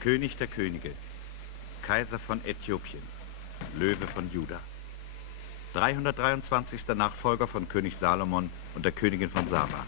König der Könige, Kaiser von Äthiopien, Löwe von Juda, 323. Nachfolger von König Salomon und der Königin von Saba.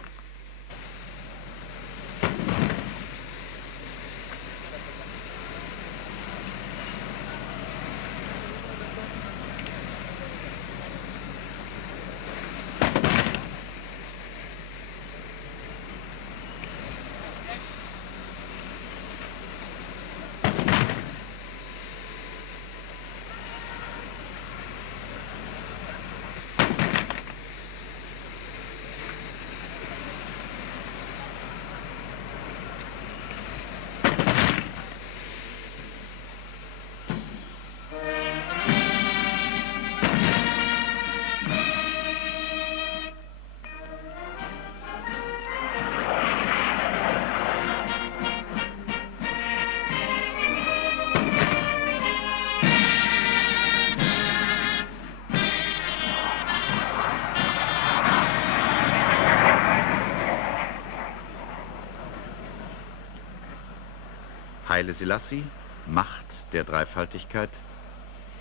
Haile Selassie, Macht der Dreifaltigkeit,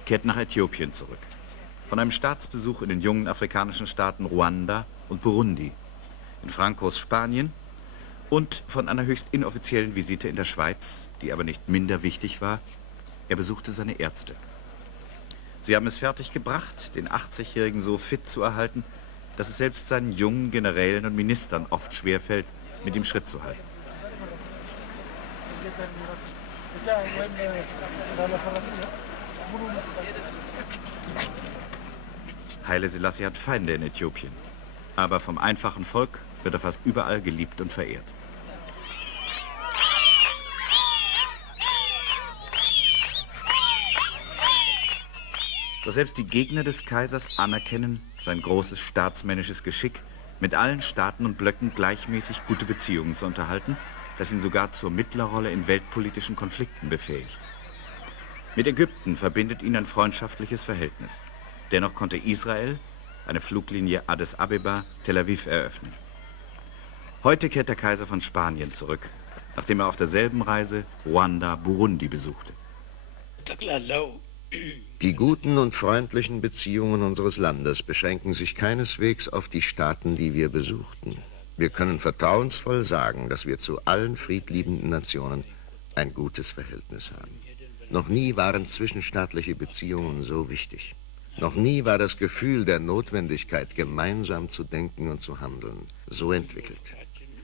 kehrt nach Äthiopien zurück. Von einem Staatsbesuch in den jungen afrikanischen Staaten Ruanda und Burundi, in Francos Spanien und von einer höchst inoffiziellen Visite in der Schweiz, die aber nicht minder wichtig war. Er besuchte seine Ärzte. Sie haben es fertiggebracht, den 80-Jährigen so fit zu erhalten, dass es selbst seinen jungen Generälen und Ministern oft schwerfällt, mit ihm Schritt zu halten. Haile Selassie hat Feinde in Äthiopien, aber vom einfachen Volk wird er fast überall geliebt und verehrt. Doch selbst die Gegner des Kaisers anerkennen sein großes staatsmännisches Geschick, mit allen Staaten und Blöcken gleichmäßig gute Beziehungen zu unterhalten, das ihn sogar zur Mittlerrolle in weltpolitischen Konflikten befähigt. Mit Ägypten verbindet ihn ein freundschaftliches Verhältnis. Dennoch konnte Israel eine Fluglinie Addis Abeba, Tel Aviv eröffnen. Heute kehrt der Kaiser von Spanien zurück, nachdem er auf derselben Reise Ruanda, Burundi besuchte. Die guten und freundlichen Beziehungen unseres Landes beschränken sich keineswegs auf die Staaten, die wir besuchten. Wir können vertrauensvoll sagen, dass wir zu allen friedliebenden Nationen ein gutes Verhältnis haben. Noch nie waren zwischenstaatliche Beziehungen so wichtig. Noch nie war das Gefühl der Notwendigkeit, gemeinsam zu denken und zu handeln, so entwickelt.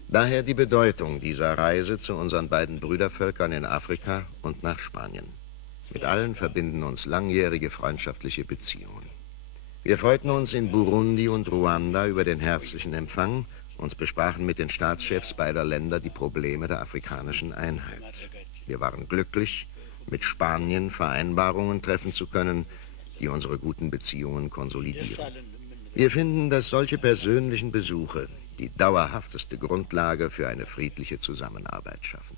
Daher die Bedeutung dieser Reise zu unseren beiden Brüdervölkern in Afrika und nach Spanien. Mit allen verbinden uns langjährige freundschaftliche Beziehungen. Wir freuten uns in Burundi und Ruanda über den herzlichen Empfang und besprachen mit den Staatschefs beider Länder die Probleme der afrikanischen Einheit. Wir waren glücklich, mit Spanien Vereinbarungen treffen zu können, die unsere guten Beziehungen konsolidieren. Wir finden, dass solche persönlichen Besuche die dauerhafteste Grundlage für eine friedliche Zusammenarbeit schaffen.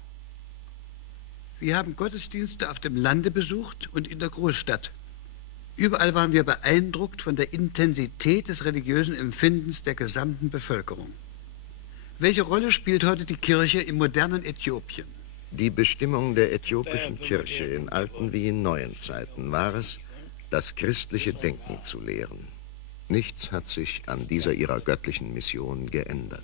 Wir haben Gottesdienste auf dem Lande besucht und in der Großstadt. Überall waren wir beeindruckt von der Intensität des religiösen Empfindens der gesamten Bevölkerung. Welche Rolle spielt heute die Kirche im modernen Äthiopien? Die Bestimmung der äthiopischen Kirche in alten wie in neuen Zeiten war es, das christliche Denken zu lehren. Nichts hat sich an dieser ihrer göttlichen Mission geändert.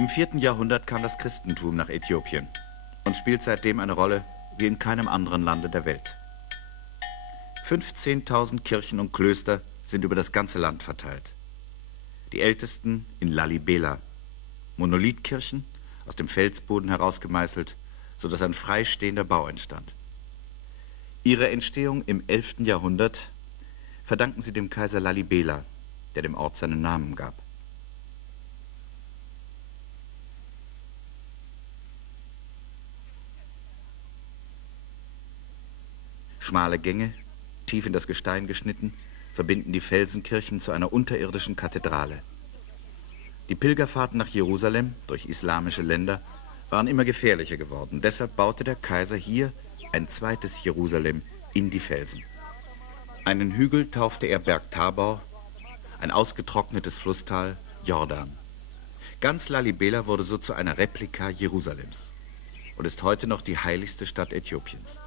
Im 4. Jahrhundert kam das Christentum nach Äthiopien und spielt seitdem eine Rolle wie in keinem anderen Lande der Welt. 15.000 Kirchen und Klöster sind über das ganze Land verteilt. Die ältesten in Lalibela, Monolithkirchen, aus dem Felsboden herausgemeißelt, sodass ein freistehender Bau entstand. Ihre Entstehung im 11. Jahrhundert verdanken sie dem Kaiser Lalibela, der dem Ort seinen Namen gab. Schmale Gänge, tief in das Gestein geschnitten, verbinden die Felsenkirchen zu einer unterirdischen Kathedrale. Die Pilgerfahrten nach Jerusalem durch islamische Länder waren immer gefährlicher geworden. Deshalb baute der Kaiser hier ein zweites Jerusalem in die Felsen. Einen Hügel taufte er Berg Tabor, ein ausgetrocknetes Flusstal Jordan. Ganz Lalibela wurde so zu einer Replika Jerusalems und ist heute noch die heiligste Stadt Äthiopiens.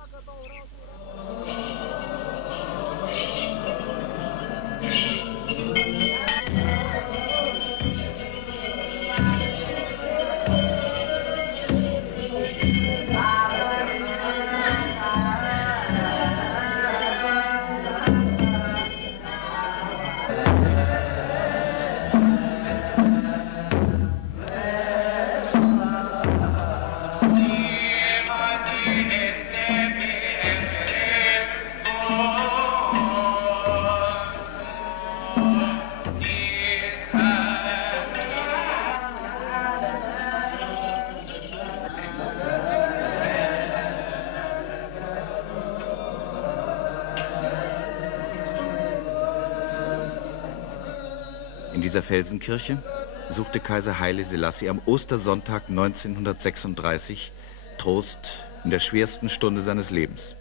In dieser Felsenkirche suchte Kaiser Haile Selassie am Ostersonntag 1936 Trost in der schwersten Stunde seines Lebens.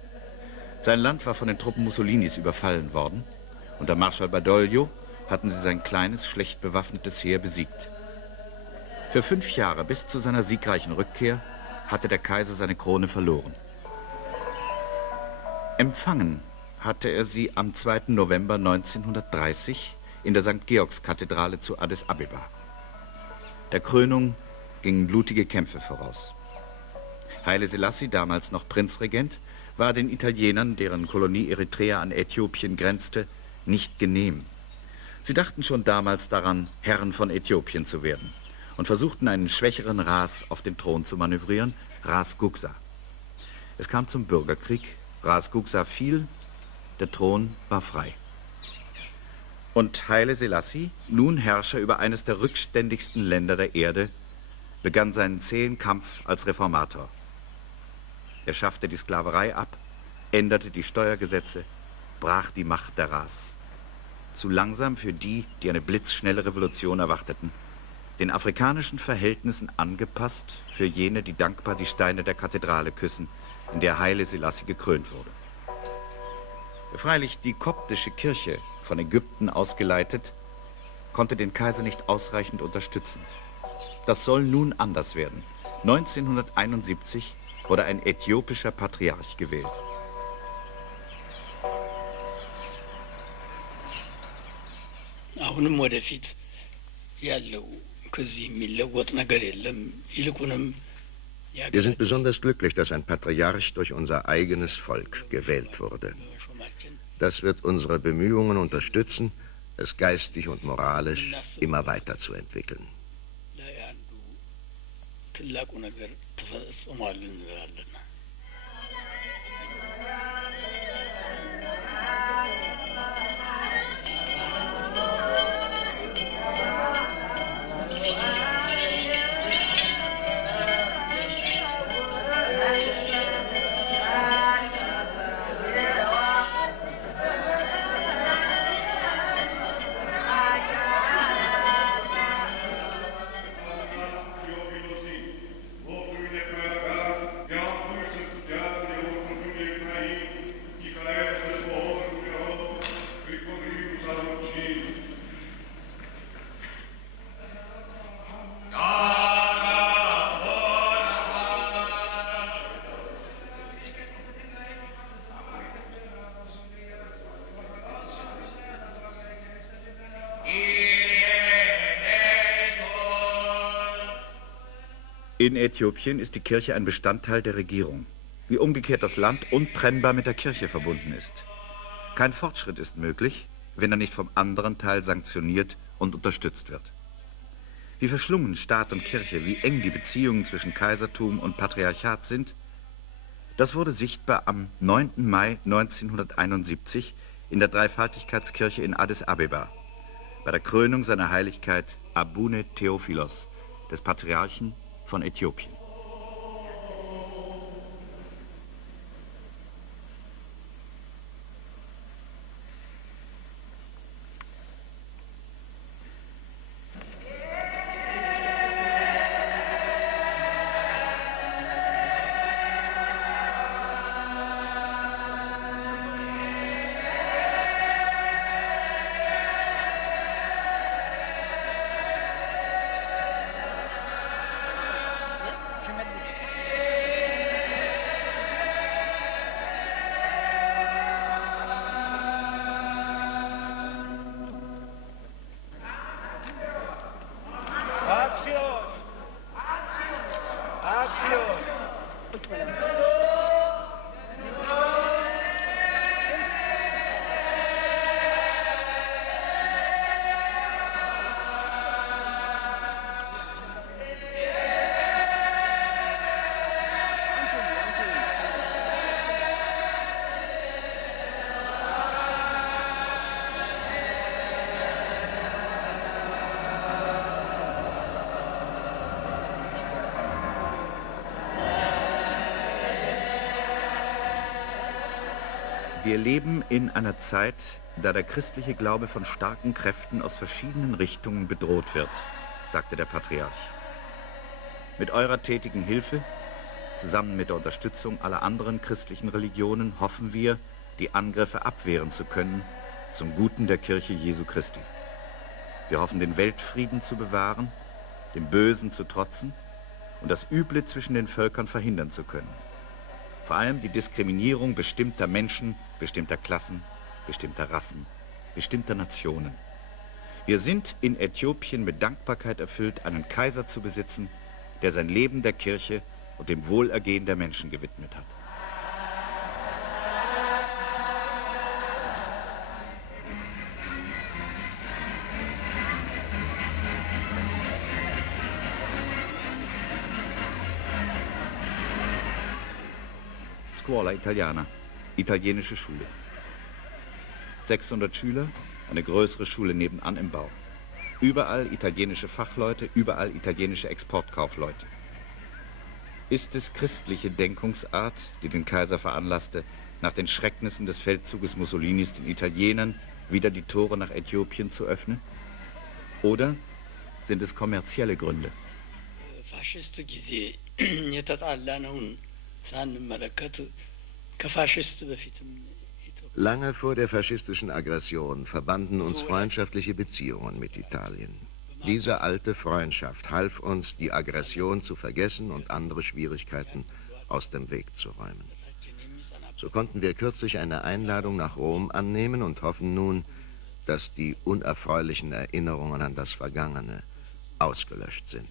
Sein Land war von den Truppen Mussolinis überfallen worden. Unter Marschall Badoglio hatten sie sein kleines, schlecht bewaffnetes Heer besiegt. Für 5 Jahre bis zu seiner siegreichen Rückkehr hatte der Kaiser seine Krone verloren. Empfangen hatte er sie am 2. November 1930 in der St. Georgs-Kathedrale zu Addis Abeba. Der Krönung gingen blutige Kämpfe voraus. Haile Selassie, damals noch Prinzregent, war den Italienern, deren Kolonie Eritrea an Äthiopien grenzte, nicht genehm. Sie dachten schon damals daran, Herren von Äthiopien zu werden und versuchten einen schwächeren Ras auf den Thron zu manövrieren, Ras Gugsa. Es kam zum Bürgerkrieg, Ras Gugsa fiel, der Thron war frei. Und Haile Selassie, nun Herrscher über eines der rückständigsten Länder der Erde, begann seinen zähen Kampf als Reformator. Er schaffte die Sklaverei ab, änderte die Steuergesetze, brach die Macht der Ras. Zu langsam für die, die eine blitzschnelle Revolution erwarteten. Den afrikanischen Verhältnissen angepasst für jene, die dankbar die Steine der Kathedrale küssen, in der Haile Selassie gekrönt wurde. Freilich die koptische Kirche, von Ägypten ausgeleitet, konnte den Kaiser nicht ausreichend unterstützen. Das soll nun anders werden. 1971 wurde ein äthiopischer Patriarch gewählt. Wir sind besonders glücklich, dass ein Patriarch durch unser eigenes Volk gewählt wurde. Das wird unsere Bemühungen unterstützen, es geistig und moralisch immer weiterzuentwickeln. In Äthiopien ist die Kirche ein Bestandteil der Regierung, wie umgekehrt das Land untrennbar mit der Kirche verbunden ist. Kein Fortschritt ist möglich, wenn er nicht vom anderen Teil sanktioniert und unterstützt wird. Wie verschlungen Staat und Kirche, wie eng die Beziehungen zwischen Kaisertum und Patriarchat sind, das wurde sichtbar am 9. Mai 1971 in der Dreifaltigkeitskirche in Addis Abeba, bei der Krönung seiner Heiligkeit Abune Theophilos, des Patriarchen von Äthiopien. Wir leben in einer Zeit, da der christliche Glaube von starken Kräften aus verschiedenen Richtungen bedroht wird, sagte der Patriarch. Mit eurer tätigen Hilfe, zusammen mit der Unterstützung aller anderen christlichen Religionen, hoffen wir, die Angriffe abwehren zu können, zum Guten der Kirche Jesu Christi. Wir hoffen, den Weltfrieden zu bewahren, dem Bösen zu trotzen und das Üble zwischen den Völkern verhindern zu können. Vor allem die Diskriminierung bestimmter Menschen, bestimmter Klassen, bestimmter Rassen, bestimmter Nationen. Wir sind in Äthiopien mit Dankbarkeit erfüllt, einen Kaiser zu besitzen, der sein Leben der Kirche und dem Wohlergehen der Menschen gewidmet hat. Scuola Italiana, italienische Schule. 600 Schüler, eine größere Schule nebenan im Bau. Überall italienische Fachleute, überall italienische Exportkaufleute. Ist es christliche Denkungsart, die den Kaiser veranlasste, nach den Schrecknissen des Feldzuges Mussolinis den Italienern wieder die Tore nach Äthiopien zu öffnen? Oder sind es kommerzielle Gründe? Lange vor der faschistischen Aggression verbanden uns freundschaftliche Beziehungen mit Italien. Diese alte Freundschaft half uns, die Aggression zu vergessen und andere Schwierigkeiten aus dem Weg zu räumen. So konnten wir kürzlich eine Einladung nach Rom annehmen und hoffen nun, dass die unerfreulichen Erinnerungen an das Vergangene ausgelöscht sind.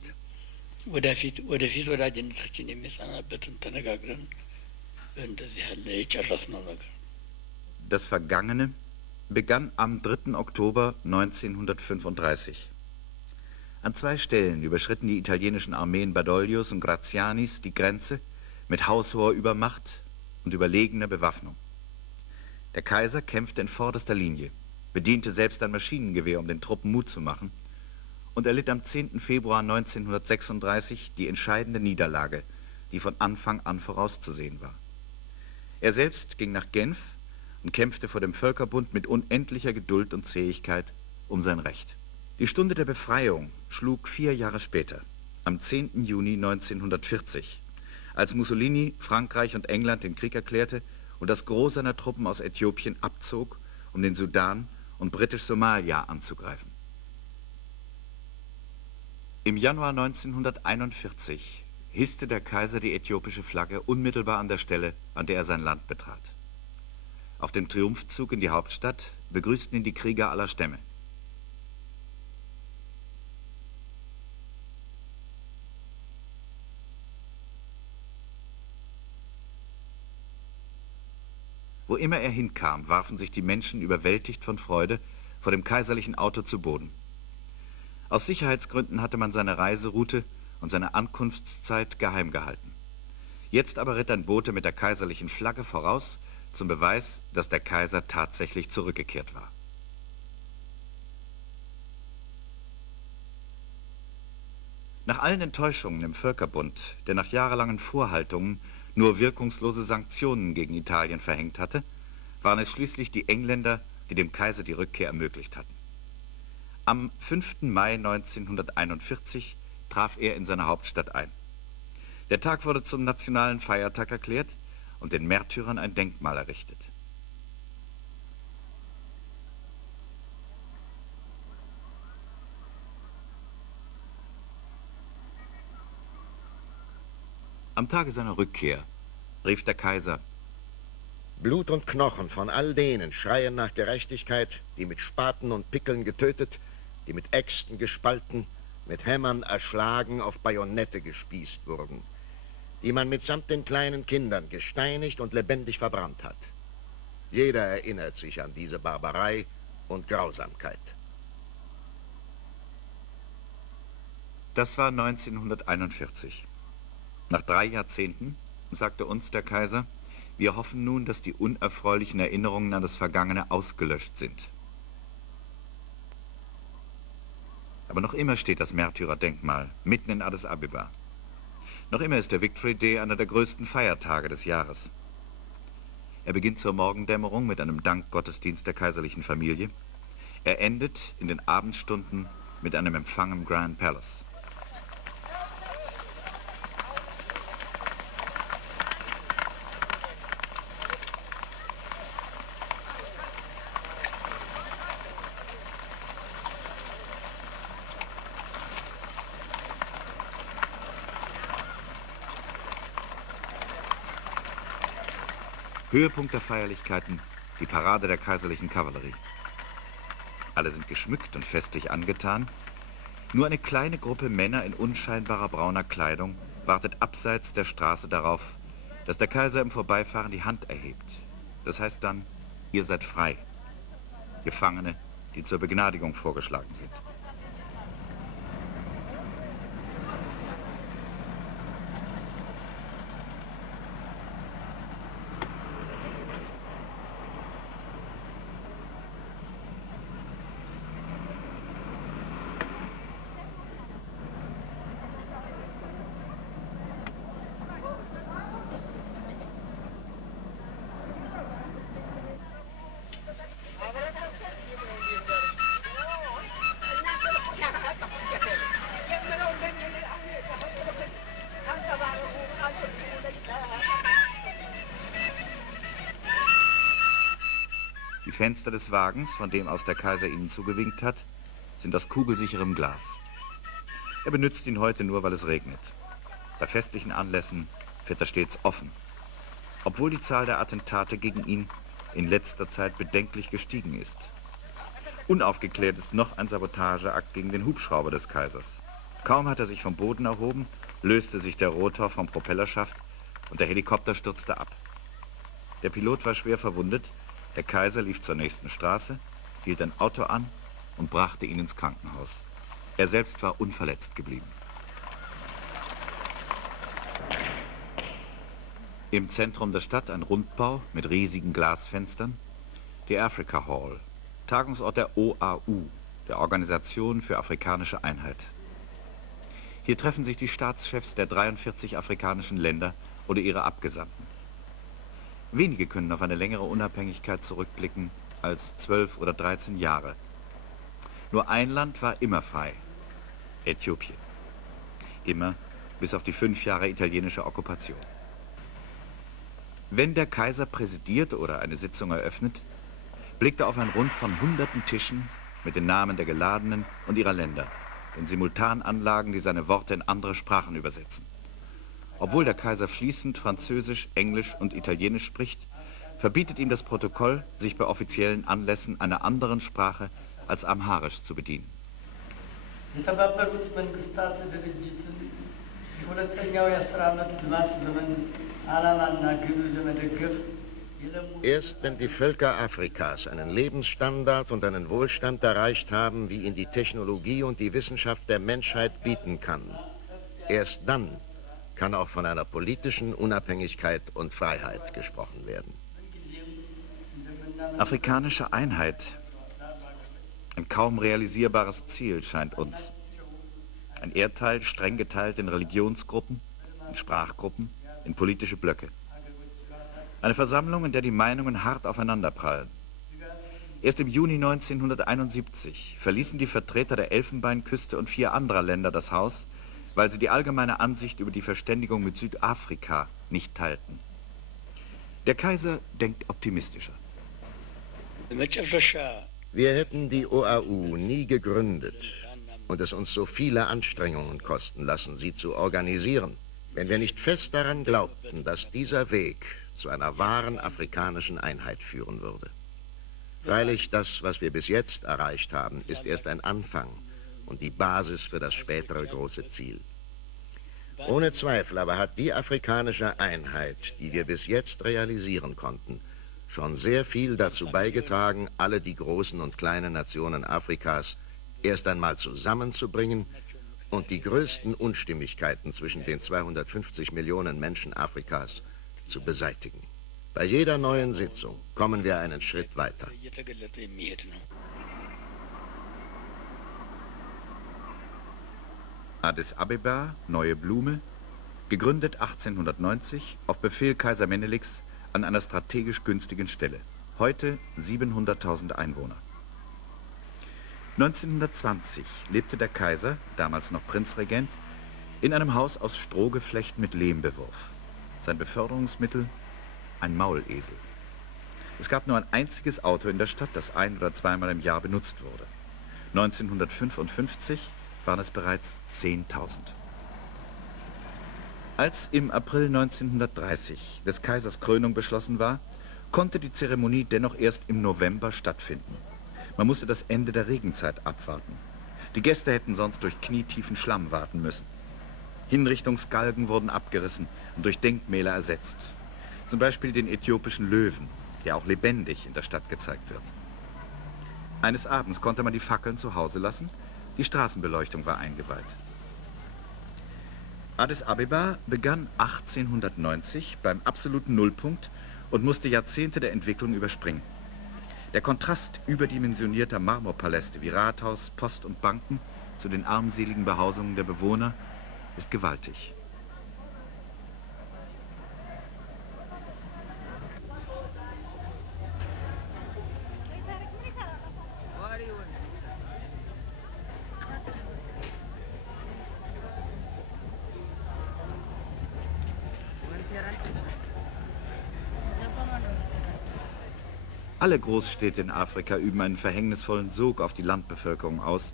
Das Vergangene begann am 3. Oktober 1935. An 2 Stellen überschritten die italienischen Armeen Badoglios und Grazianis die Grenze mit haushoher Übermacht und überlegener Bewaffnung. Der Kaiser kämpfte in vorderster Linie, bediente selbst ein Maschinengewehr, um den Truppen Mut zu machen, und erlitt am 10. Februar 1936 die entscheidende Niederlage, die von Anfang an vorauszusehen war. Er selbst ging nach Genf und kämpfte vor dem Völkerbund mit unendlicher Geduld und Zähigkeit um sein Recht. Die Stunde der Befreiung schlug 4 Jahre später, am 10. Juni 1940, als Mussolini Frankreich und England den Krieg erklärte und das Gros seiner Truppen aus Äthiopien abzog, um den Sudan und Britisch-Somalia anzugreifen. Im Januar 1941 hisste der Kaiser die äthiopische Flagge unmittelbar an der Stelle, an der er sein Land betrat. Auf dem Triumphzug in die Hauptstadt begrüßten ihn die Krieger aller Stämme. Wo immer er hinkam, warfen sich die Menschen überwältigt von Freude vor dem kaiserlichen Auto zu Boden. Aus Sicherheitsgründen hatte man seine Reiseroute und seine Ankunftszeit geheim gehalten. Jetzt aber ritt ein Bote mit der kaiserlichen Flagge voraus, zum Beweis, dass der Kaiser tatsächlich zurückgekehrt war. Nach allen Enttäuschungen im Völkerbund, der nach jahrelangen Vorhaltungen nur wirkungslose Sanktionen gegen Italien verhängt hatte, waren es schließlich die Engländer, die dem Kaiser die Rückkehr ermöglicht hatten. Am 5. Mai 1941 traf er in seiner Hauptstadt ein. Der Tag wurde zum nationalen Feiertag erklärt und den Märtyrern ein Denkmal errichtet. Am Tage seiner Rückkehr rief der Kaiser: Blut und Knochen von all denen schreien nach Gerechtigkeit, die mit Spaten und Pickeln getötet, die mit Äxten gespalten, mit Hämmern erschlagen, auf Bajonette gespießt wurden, die man mitsamt den kleinen Kindern gesteinigt und lebendig verbrannt hat. Jeder erinnert sich an diese Barbarei und Grausamkeit. Das war 1941. Nach 3 Jahrzehnten sagte uns der Kaiser: Wir hoffen nun, dass die unerfreulichen Erinnerungen an das Vergangene ausgelöscht sind. Aber noch immer steht das Märtyrerdenkmal mitten in Addis Abeba. Noch immer ist der Victory Day einer der größten Feiertage des Jahres. Er beginnt zur Morgendämmerung mit einem Dankgottesdienst der kaiserlichen Familie. Er endet in den Abendstunden mit einem Empfang im Grand Palace. Höhepunkt der Feierlichkeiten, die Parade der kaiserlichen Kavallerie. Alle sind geschmückt und festlich angetan. Nur eine kleine Gruppe Männer in unscheinbarer brauner Kleidung wartet abseits der Straße darauf, dass der Kaiser im Vorbeifahren die Hand erhebt. Das heißt dann, ihr seid frei. Gefangene, die zur Begnadigung vorgeschlagen sind. Die Fenster des Wagens, von dem aus der Kaiser ihnen zugewinkt hat, sind aus kugelsicherem Glas. Er benutzt ihn heute nur, weil es regnet. Bei festlichen Anlässen fährt er stets offen, obwohl die Zahl der Attentate gegen ihn in letzter Zeit bedenklich gestiegen ist. Unaufgeklärt ist noch ein Sabotageakt gegen den Hubschrauber des Kaisers. Kaum hat er sich vom Boden erhoben, löste sich der Rotor vom Propellerschaft und der Helikopter stürzte ab. Der Pilot war schwer verwundet. Der Kaiser lief zur nächsten Straße, hielt ein Auto an und brachte ihn ins Krankenhaus. Er selbst war unverletzt geblieben. Im Zentrum der Stadt ein Rundbau mit riesigen Glasfenstern, die Africa Hall, Tagungsort der OAU, der Organisation für afrikanische Einheit. Hier treffen sich die Staatschefs der 43 afrikanischen Länder oder ihre Abgesandten. Wenige können auf eine längere Unabhängigkeit zurückblicken als 12 oder 13 Jahre. Nur ein Land war immer frei: Äthiopien. Immer bis auf die 5 Jahre italienische Okkupation. Wenn der Kaiser präsidiert oder eine Sitzung eröffnet, blickt er auf ein Rund von hunderten Tischen mit den Namen der Geladenen und ihrer Länder, in Simultananlagen, die seine Worte in andere Sprachen übersetzen. Obwohl der Kaiser fließend Französisch, Englisch und Italienisch spricht, verbietet ihm das Protokoll, sich bei offiziellen Anlässen einer anderen Sprache als Amharisch zu bedienen. Erst wenn die Völker Afrikas einen Lebensstandard und einen Wohlstand erreicht haben, wie ihn die Technologie und die Wissenschaft der Menschheit bieten kann, erst dann kann auch von einer politischen Unabhängigkeit und Freiheit gesprochen werden. Afrikanische Einheit. Ein kaum realisierbares Ziel scheint uns. Ein Erdteil streng geteilt in Religionsgruppen, in Sprachgruppen, in politische Blöcke. Eine Versammlung, in der die Meinungen hart aufeinanderprallen. Erst im Juni 1971 verließen die Vertreter der Elfenbeinküste und 4 anderer Länder das Haus, weil sie die allgemeine Ansicht über die Verständigung mit Südafrika nicht teilten. Der Kaiser denkt optimistischer. Wir hätten die OAU nie gegründet und es uns so viele Anstrengungen kosten lassen, sie zu organisieren, wenn wir nicht fest daran glaubten, dass dieser Weg zu einer wahren afrikanischen Einheit führen würde. Freilich, das, was wir bis jetzt erreicht haben, ist erst ein Anfang und die Basis für das spätere große Ziel. Ohne Zweifel aber hat die afrikanische Einheit, die wir bis jetzt realisieren konnten, schon sehr viel dazu beigetragen, alle die großen und kleinen Nationen Afrikas erst einmal zusammenzubringen und die größten Unstimmigkeiten zwischen den 250 Millionen Menschen Afrikas zu beseitigen. Bei jeder neuen Sitzung kommen wir einen Schritt weiter. Addis Abeba, Neue Blume, gegründet 1890 auf Befehl Kaiser Meneliks an einer strategisch günstigen Stelle. Heute 700.000 Einwohner. 1920 lebte der Kaiser, damals noch Prinzregent, in einem Haus aus Strohgeflecht mit Lehmbewurf. Sein Beförderungsmittel: ein Maulesel. Es gab nur ein einziges Auto in der Stadt, das ein- oder zweimal im Jahr benutzt wurde. 1955 waren es bereits 10.000. Als im April 1930 des Kaisers Krönung beschlossen war, konnte die Zeremonie dennoch erst im November stattfinden. Man musste das Ende der Regenzeit abwarten. Die Gäste hätten sonst durch knietiefen Schlamm warten müssen. Hinrichtungsgalgen wurden abgerissen und durch Denkmäler ersetzt. Zum Beispiel den äthiopischen Löwen, der auch lebendig in der Stadt gezeigt wird. Eines Abends konnte man die Fackeln zu Hause lassen. Die Straßenbeleuchtung war eingeweiht. Addis Abeba begann 1890 beim absoluten Nullpunkt und musste Jahrzehnte der Entwicklung überspringen. Der Kontrast überdimensionierter Marmorpaläste wie Rathaus, Post und Banken zu den armseligen Behausungen der Bewohner ist gewaltig. Alle Großstädte in Afrika üben einen verhängnisvollen Sog auf die Landbevölkerung aus,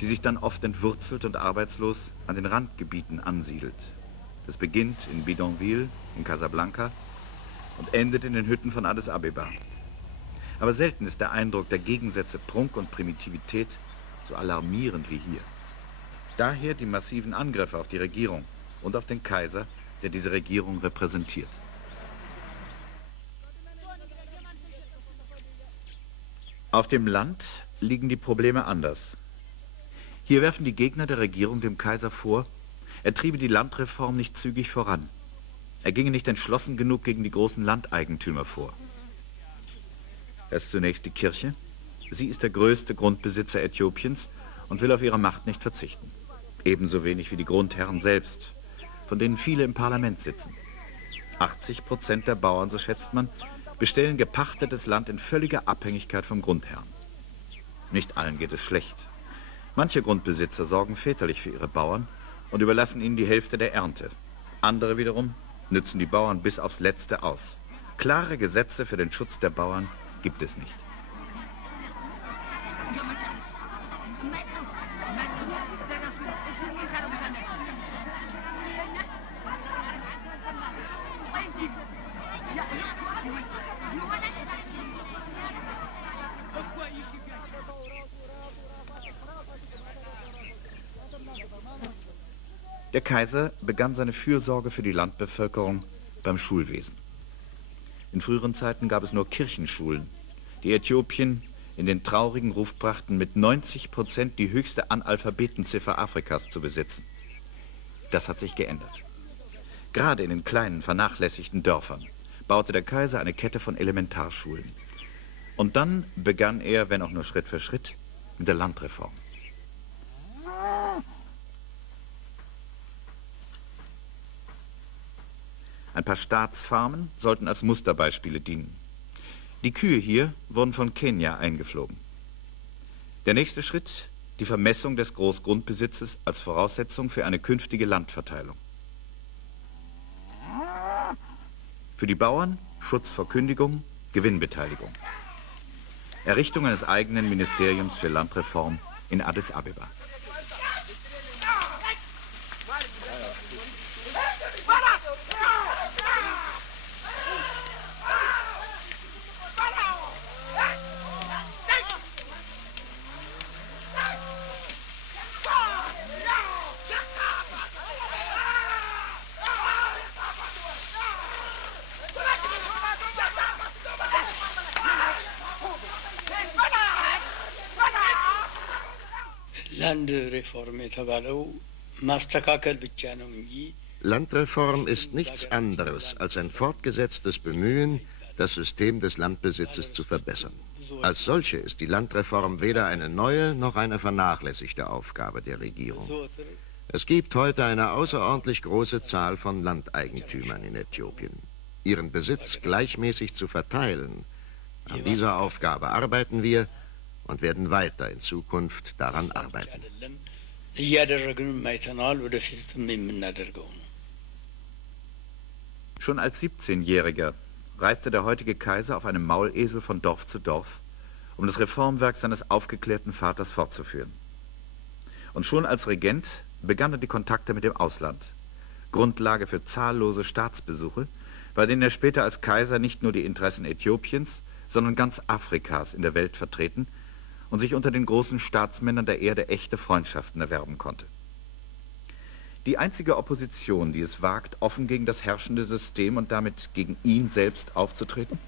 die sich dann oft entwurzelt und arbeitslos an den Randgebieten ansiedelt. Es beginnt in Bidonville, in Casablanca und endet in den Hütten von Addis Abeba. Aber selten ist der Eindruck der Gegensätze Prunk und Primitivität so alarmierend wie hier. Daher die massiven Angriffe auf die Regierung und auf den Kaiser, der diese Regierung repräsentiert. Auf dem Land liegen die Probleme anders. Hier werfen die Gegner der Regierung dem Kaiser vor, er triebe die Landreform nicht zügig voran. Er ginge nicht entschlossen genug gegen die großen Landeigentümer vor. Das ist zunächst die Kirche. Sie ist der größte Grundbesitzer Äthiopiens und will auf ihre Macht nicht verzichten. Ebenso wenig wie die Grundherren selbst, von denen viele im Parlament sitzen. 80% der Bauern, so schätzt man, bestellen gepachtetes Land in völliger Abhängigkeit vom Grundherrn. Nicht allen geht es schlecht. Manche Grundbesitzer sorgen väterlich für ihre Bauern und überlassen ihnen die Hälfte der Ernte. Andere wiederum nützen die Bauern bis aufs Letzte aus. Klare Gesetze für den Schutz der Bauern gibt es nicht. Der Kaiser begann seine Fürsorge für die Landbevölkerung beim Schulwesen. In früheren Zeiten gab es nur Kirchenschulen, die Äthiopien in den traurigen Ruf brachten, mit 90% die höchste Analphabetenziffer Afrikas zu besitzen. Das hat sich geändert. Gerade in den kleinen, vernachlässigten Dörfern baute der Kaiser eine Kette von Elementarschulen. Und dann begann er, wenn auch nur Schritt für Schritt, mit der Landreform. Ein paar Staatsfarmen sollten als Musterbeispiele dienen. Die Kühe hier wurden von Kenia eingeflogen. Der nächste Schritt, die Vermessung des Großgrundbesitzes als Voraussetzung für eine künftige Landverteilung. Für die Bauern Schutz vor Kündigung, Gewinnbeteiligung. Errichtung eines eigenen Ministeriums für Landreform in Addis Abeba. Landreform ist nichts anderes als ein fortgesetztes Bemühen, das System des Landbesitzes zu verbessern. Als solche ist die Landreform weder eine neue noch eine vernachlässigte Aufgabe der Regierung. Es gibt heute eine außerordentlich große Zahl von Landeigentümern in Äthiopien. ihren Besitz gleichmäßig zu verteilen. An dieser Aufgabe arbeiten wir und werden weiter in Zukunft daran arbeiten. Schon als 17-Jähriger reiste der heutige Kaiser auf einem Maulesel von Dorf zu Dorf, um das Reformwerk seines aufgeklärten Vaters fortzuführen. Und schon als Regent begann er die Kontakte mit dem Ausland. Grundlage für zahllose Staatsbesuche, bei denen er später als Kaiser nicht nur die Interessen Äthiopiens, sondern ganz Afrikas in der Welt vertreten und sich unter den großen Staatsmännern der Erde echte Freundschaften erwerben konnte. Die einzige Opposition, die es wagt, offen gegen das herrschende System und damit gegen ihn selbst aufzutreten,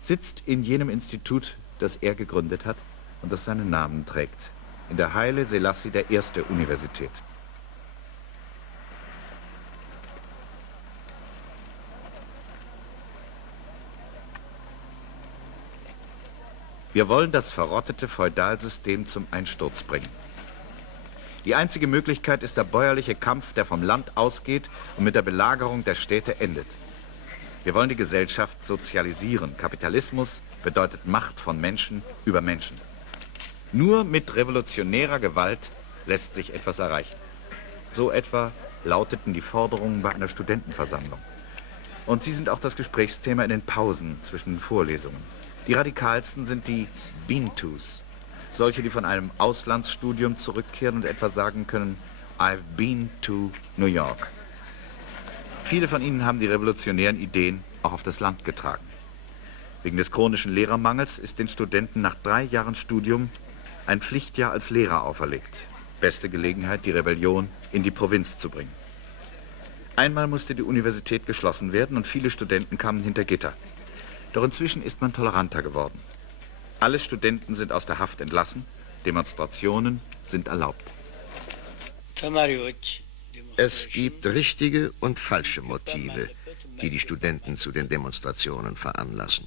sitzt in jenem Institut, das er gegründet hat und das seinen Namen trägt, in der Haile Selassie I. Universität. Wir wollen das verrottete Feudalsystem zum Einsturz bringen. Die einzige Möglichkeit ist der bäuerliche Kampf, der vom Land ausgeht und mit der Belagerung der Städte endet. Wir wollen die Gesellschaft sozialisieren. Kapitalismus bedeutet Macht von Menschen über Menschen. Nur mit revolutionärer Gewalt lässt sich etwas erreichen. So etwa lauteten die Forderungen bei einer Studentenversammlung. Und sie sind auch das Gesprächsthema in den Pausen zwischen den Vorlesungen. Die radikalsten sind die Bintus, solche, die von einem Auslandsstudium zurückkehren und etwa sagen können, I've been to New York. Viele von ihnen haben die revolutionären Ideen auch auf das Land getragen. Wegen des chronischen Lehrermangels ist den Studenten nach 3 Jahren Studium ein Pflichtjahr als Lehrer auferlegt. Beste Gelegenheit, die Rebellion in die Provinz zu bringen. Einmal musste die Universität geschlossen werden und viele Studenten kamen hinter Gitter. Doch inzwischen ist man toleranter geworden. Alle Studenten sind aus der Haft entlassen, Demonstrationen sind erlaubt. Es gibt richtige und falsche Motive, die die Studenten zu den Demonstrationen veranlassen.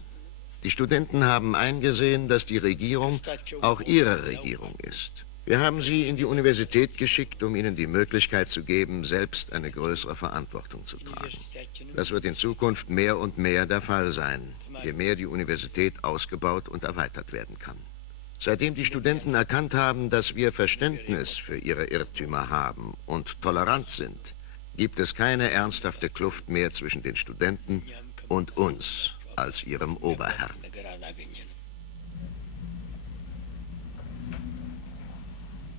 Die Studenten haben eingesehen, dass die Regierung auch ihre Regierung ist. Wir haben sie in die Universität geschickt, um ihnen die Möglichkeit zu geben, selbst eine größere Verantwortung zu tragen. Das wird in Zukunft mehr und mehr der Fall sein, je mehr die Universität ausgebaut und erweitert werden kann. Seitdem die Studenten erkannt haben, dass wir Verständnis für ihre Irrtümer haben und tolerant sind, gibt es keine ernsthafte Kluft mehr zwischen den Studenten und uns als ihrem Oberherrn.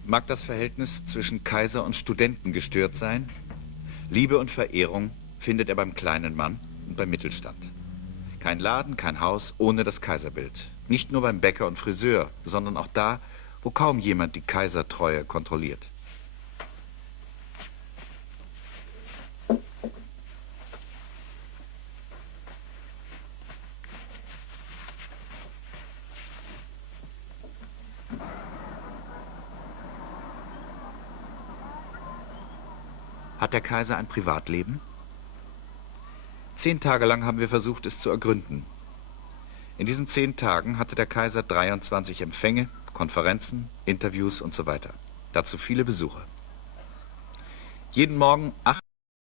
Mag das Verhältnis zwischen Kaiser und Studenten gestört sein? Liebe und Verehrung findet er beim kleinen Mann und beim Mittelstand. Kein Laden, kein Haus ohne das Kaiserbild. Nicht nur beim Bäcker und Friseur, sondern auch da, wo kaum jemand die Kaisertreue kontrolliert. Hat der Kaiser ein Privatleben? 10 Tage lang haben wir versucht, es zu ergründen. In diesen 10 Tagen hatte der Kaiser 23 Empfänge, Konferenzen, Interviews und so weiter. Dazu viele Besucher. Jeden Morgen 8